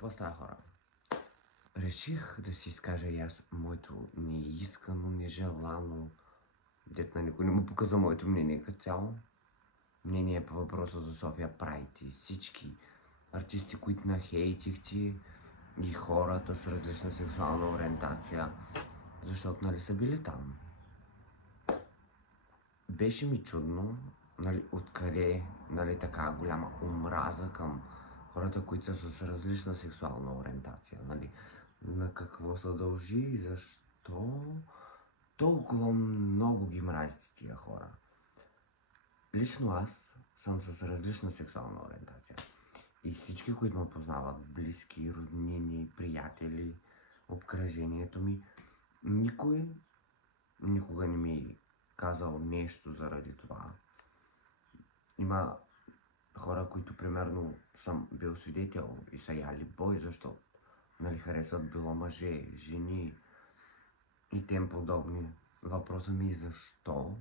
Какво става, хора? Реших да си изкажа и аз моето неискано, нежелано, дето на никой не му показва моето мнение като цяло. Мнение по въпроса за София Прайд и всички артисти, които нахейтихте и хората с различна сексуална ориентация, защото нали са били там. Беше ми чудно, нали, откъде, нали, така голяма омраза към хората, които са с различна сексуална ориентация, нали. На какво се дължи и защо толкова много ги мразите тия хора. Лично аз съм с различна сексуална ориентация. И всички, които ме познават, близки, роднини, приятели, обкръжението ми, никой никога не ми казал нещо заради това. Има хора, които примерно съм бил свидетел и са яли бой, защото нали харесват било мъже, жени и тем подобни. Въпросът ми е защо,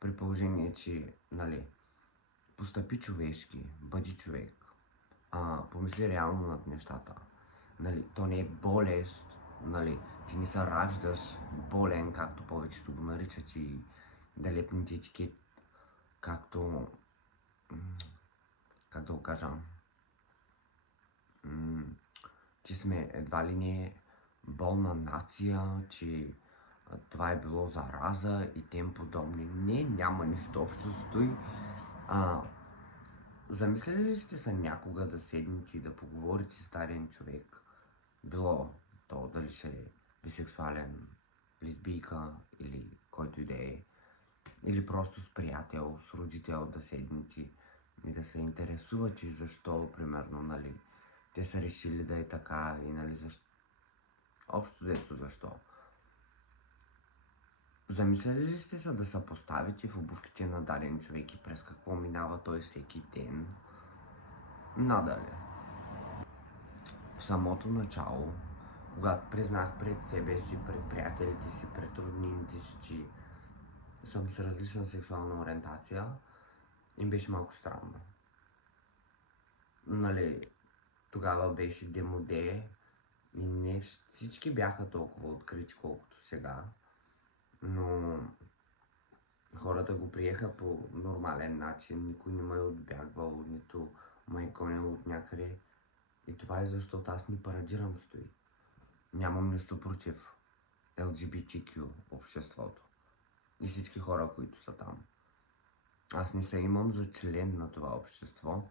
при положение, че нали, постъпи човешки, бъди човек, помисли реално над нещата. Нали, то не е болест, нали, ти не се раждаш болен, както повечето го наричат и да лепните етикет, както, как да го кажа, че сме едва ли не болна нация, че това е било зараза и тем подобни. Не, няма нищо общо с той. Замисляли ли сте се някога да седнете и да поговорите с даден човек? Било то дали ще е бисексуален, лесбийка или който и да е. Или просто с приятел, с родител да седнете и да се интересувате защо, примерно, нали, те са решили да е така и нали защо. Общо взето защо. Замисляли ли сте се да се поставите в обувките на даден човек и през какво минава той всеки ден? Надале. В самото начало, когато признах пред себе си, пред приятелите си, пред роднините си, че съм с различна сексуална ориентация, им беше малко странно. Нали, тогава беше демоде и не всички бяха толкова открити, колкото сега. Но хората го приеха по нормален начин, никой не ме е отбягвал, нито ме е гонил от някъде. И това е защото аз не парадирам стои. Нямам нищо против LGBTQ обществото и всички хора, които са там. Аз не се имам за член на това общество,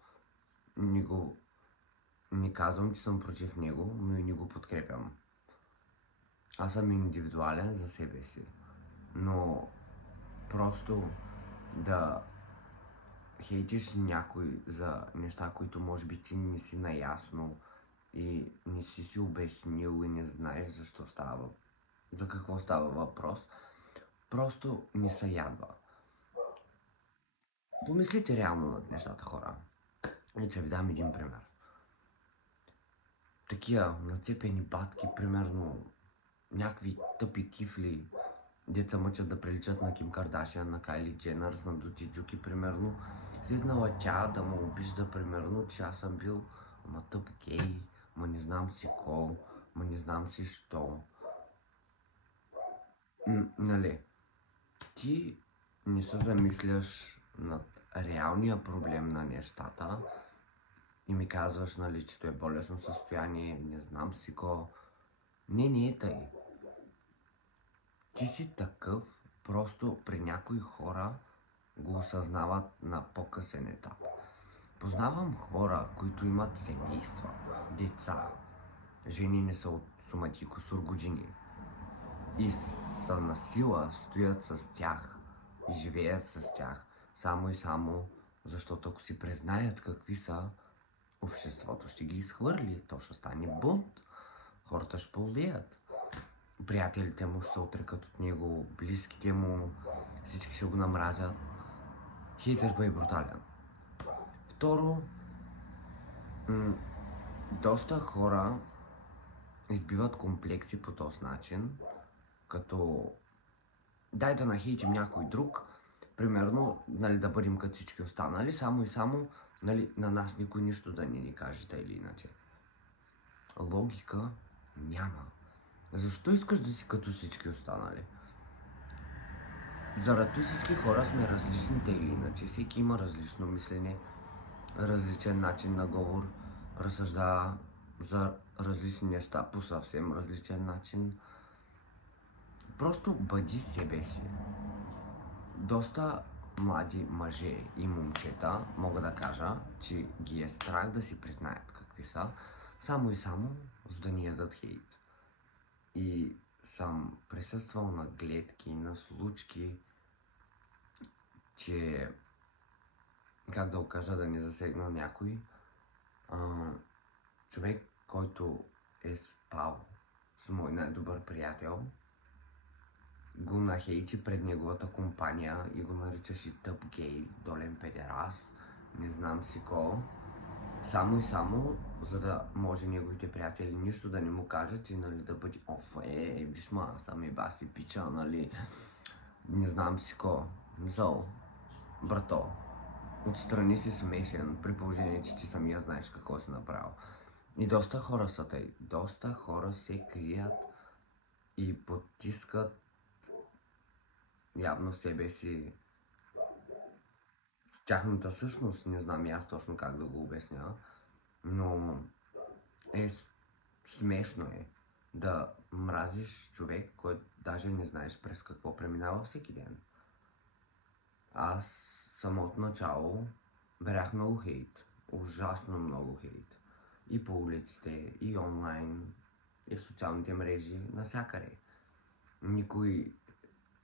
не казвам, че съм против него, но и не го подкрепям. Аз съм индивидуален за себе си. Но просто да хейтиш някой за неща, които може би ти не си наясно и не си обяснил и не знаеш за какво става въпрос, просто не се ядва. Помислите реално над нещата, хора. И ще ви дам един пример. Такива нацепени батки, примерно някакви тъпи кифли, деца мъчат да приличат на Ким Кардашиан, на Кайли Дженър, с надути джуки, примерно. Седнала тя да му обижда, примерно, че аз съм бил тъп гей, не знам си кол, не знам си що. Нали, ти не се замисляш над реалния проблем на нещата и ми казваш, нали, че то е болесно състояние, не знам си ко. Не е тъй. Ти си такъв, просто при някои хора го осъзнават на по-късен етап. Познавам хора, които имат семейства, деца, жени не са от суматико сургуджини и са на сила, стоят с тях и живеят с тях, само и само, защото ако си признаят какви са, обществото ще ги изхвърли, то ще стане бунт, хората ще повлият. Приятелите му ще се отрекат от него, близките му, всички ще го намразят. Хейтърс бъде брутален. Второ, доста хора избиват комплекси по този начин, като дай да нахейтим някой друг, примерно, нали, да бъдем като всички останали, само и само, нали, на нас никой нищо да ни каже, тъй или иначе. логика няма. Защо искаш да си като всички останали? Заради всички хора сме различните или иначе. Всеки има различно мислене, различен начин на говор, разсъждава за различни неща по съвсем различен начин. Просто бъди себе си. Доста млади мъже и момчета, мога да кажа, че ги е страх да си признаят какви са, само и само за да ни ядат хейт. И съм присъствал на гледки, на случки, че, как да го кажа, да не засегна някой, човек, който е спал с мой най-добър приятел, го нахейти пред неговата компания и го наричаше тъп гей, долен педерас, не знам си ко. Само и само, за да може неговите приятели нищо да не му кажат и нали да бъде виж ма, сами баси пича, нали, не знам си ко. Мисъл, брато, отстрани си смешен, при положение, че ти самия знаеш какво си направил. И доста хора са тъй, доста хора се крият и потискат явно себе си в тяхната същност, не знам и аз точно как да го обясня, но смешно е да мразиш човек, който даже не знаеш през какво преминава всеки ден. Аз самото начало берях много хейт, ужасно много хейт. И по улиците, и онлайн, и в социалните мрежи, навсякъде. Никой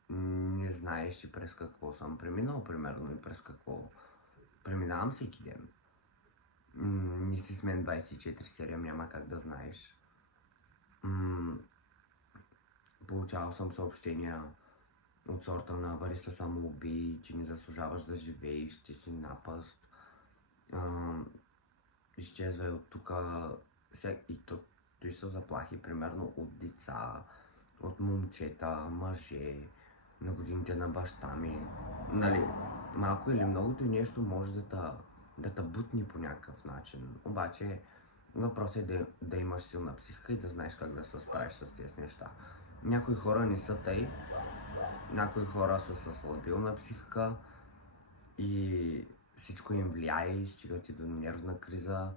не знаеше през какво съм преминал, примерно, и през какво преминавам всеки ден. Не си с мен 24/7, няма как да знаеш. Получавал съм съобщения от сорта на вари се самоубий, че не заслужаваш да живееш, че си напаст. Изчезвай от тука. И той са заплахи, примерно, от деца, от момчета, мъже, на годините на баща ми. Нали, малко или многото нещо може да те бутни по някакъв начин. Обаче въпросът е да имаш силна психика и да знаеш как да се справиш с тези неща. Някои хора не са тъй, някои хора са с лабилна психика и всичко им влияе и стигат и до нервна криза,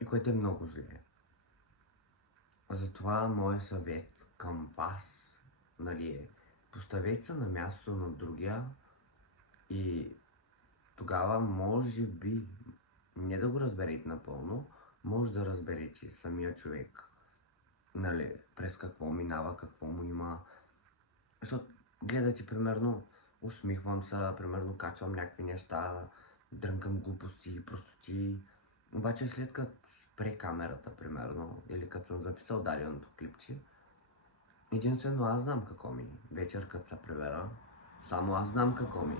и което е много зле. Затова моят съвет към вас, нали, е: поставете се на място на другия и тогава може би, не да го разберете напълно, може да разберете самия човек, нали, през какво минава, какво му има. Защото гледате, примерно, усмихвам се, примерно качвам някакви неща, дрънкам глупости, простоти. Обаче след като спре камерата, примерно, или като съм записал даденото клипче, единствено аз знам какво ми. Вечер като се прибера, само аз знам какво ми.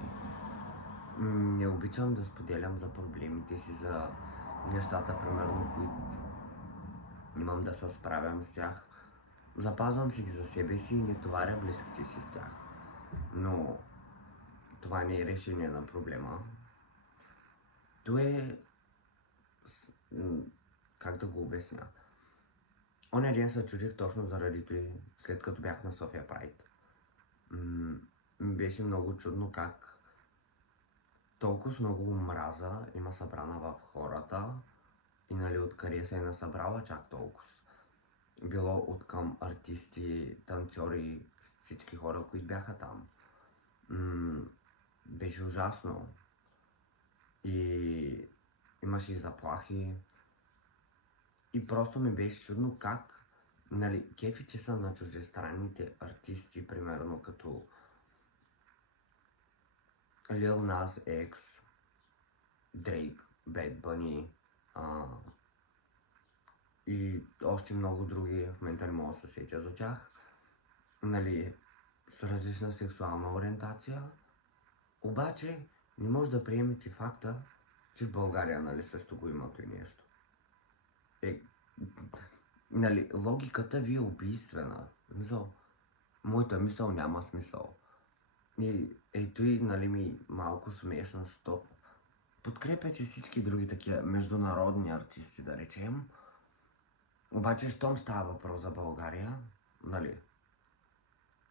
Не обичам да споделям за проблемите си, за нещата, примерно, които имам да се справям с тях. Запазвам си ги за себе си и не товаря близките си с тях. Но това не е решение на проблема. То е... Как да го обясня? Оня ден се чудих точно заради той, след като бях на София Прайд. Ми беше много чудно как толкова много омраза има събрана в хората и нали откъде се е насъбрала чак толкова. Било от към артисти, танцори, всички хора, които бяха там. Беше ужасно. И имаше и заплахи. И просто ми беше чудно как, нали, кефите са на чуждестранните артисти, примерно като Lil Nas X, Drake, Bad Bunny и още много други, в момента не мога да се сетя за тях, нали, с различна сексуална ориентация, обаче не може да приемете факта, че в България, нали, също го има и нещо. Нали, логиката ви е убийствена. Моята мисъл няма смисъл. И ето и, нали, ми малко смешно, защото подкрепяте всички други такива международни артисти, да речем, Обаче, щом става въпрос за България, нали,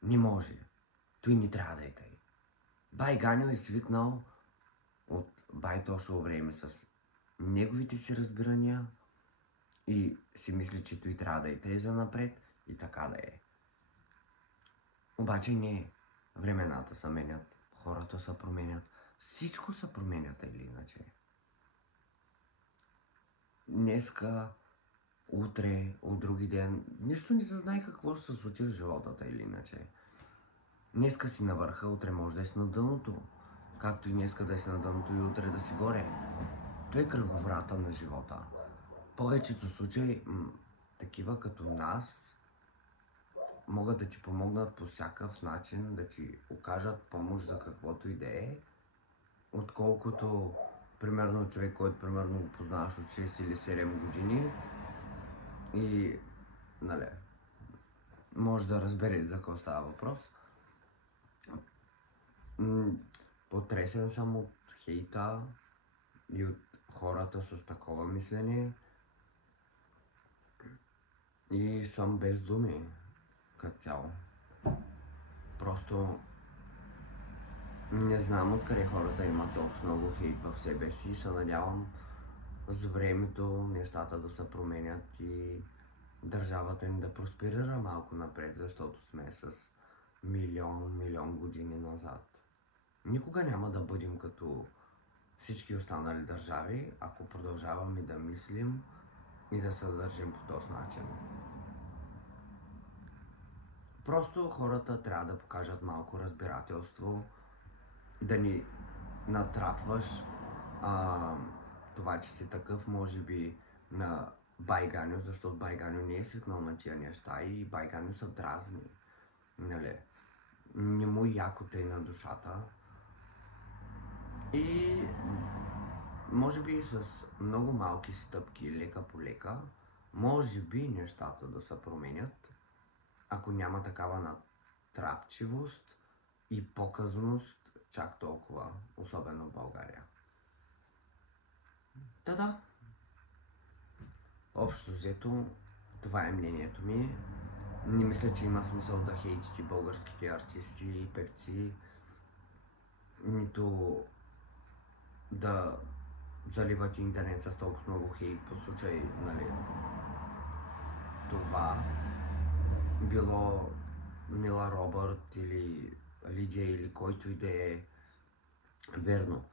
не може. Той не трябва да е тъй. Бай Ганьо е свикнал от бай Тошо време с неговите си разбирания и си мисли, че той трябва да е тъй за напред и така да е. Обаче не. Времената се менят, хората се променят, всичко се променят или иначе. Днеска, утре, от други ден, нищо не се знае какво ще се случи в живота или иначе. Днеска си на върха, утре може да си на дъното. Както и днеска да си на дъното и утре да си горе. Той е кръговрата на живота. Повечето случаи, такива като нас, могат да ти помогнат по всякакъв начин, да ти окажат помощ за каквото и да е, отколкото, примерно, човек, който примерно го познаваш от 6 или 7 години и, нали, може да разбере за какво става въпрос. Потресен съм от хейта и от хората с такова мислене и съм без думи като цяло. Просто не знам откъде хората имат толкова много хейт в себе си и се надявам с времето нещата да се променят и държавата ни да просперира малко напред, защото сме с милион години назад. Никога няма да бъдем като всички останали държави, ако продължаваме да мислим и да се държим по този начин. Просто хората трябва да покажат малко разбирателство, да ни натрапваш това, че си такъв, може би на бай Ганьо, защото бай Ганьо не е свикнал на тия неща и бай Ганьо са дразни. Нали? Не му яко тъй на душата. И може би с много малки стъпки, лека по лека, може би нещата да се променят, ако няма такава натрапчивост и показност чак толкова, особено в България. Да. Общо взето, това е мнението ми. Не мисля, че има смисъл да хейтите българските артисти и певци, нито да заливате интернет с толкова много хейт по случай, нали, това. Било Мила Робърт или Лидия или който и да е. Верно.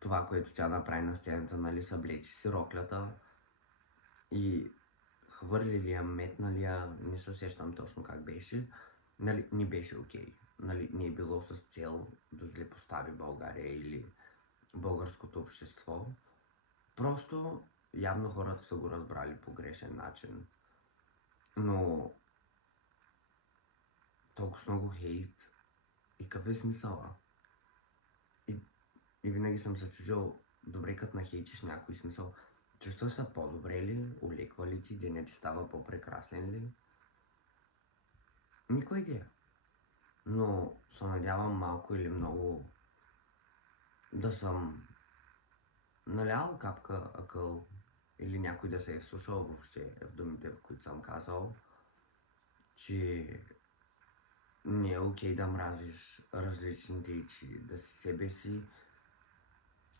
Това, което тя направи на сцената, нали, съблечи си роклята и хвърли ли я, метна ли я, не се сещам точно как беше, нали, не беше окей. Нали, не е било с цел да злепостави България или българското общество. Просто явно хората са го разбрали по грешен начин. Но толкова много хейт и какъв е смисъла? И винаги съм се чудил, добре като нахейтиш някой, смисъл, чувстваш се по-добре ли, олеква ли ти, денят ти става по-прекрасен ли? Никаква идея. Но се надявам малко или много да съм налял капка акъл или някой да се е вслушал въобще в думите, в които съм казал, че не е окей да мразиш различните и че да си себе си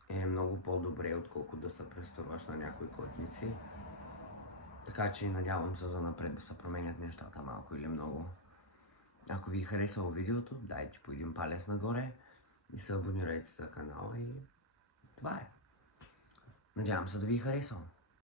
е много по-добре, отколкото да се преструваш на някой, който не си. Така че надявам се за напред да се променят нещата малко или много. Ако ви е харесало видеото, дайте по един палец нагоре и се абонирайте за канала и това е. Надявам се да ви е харесало.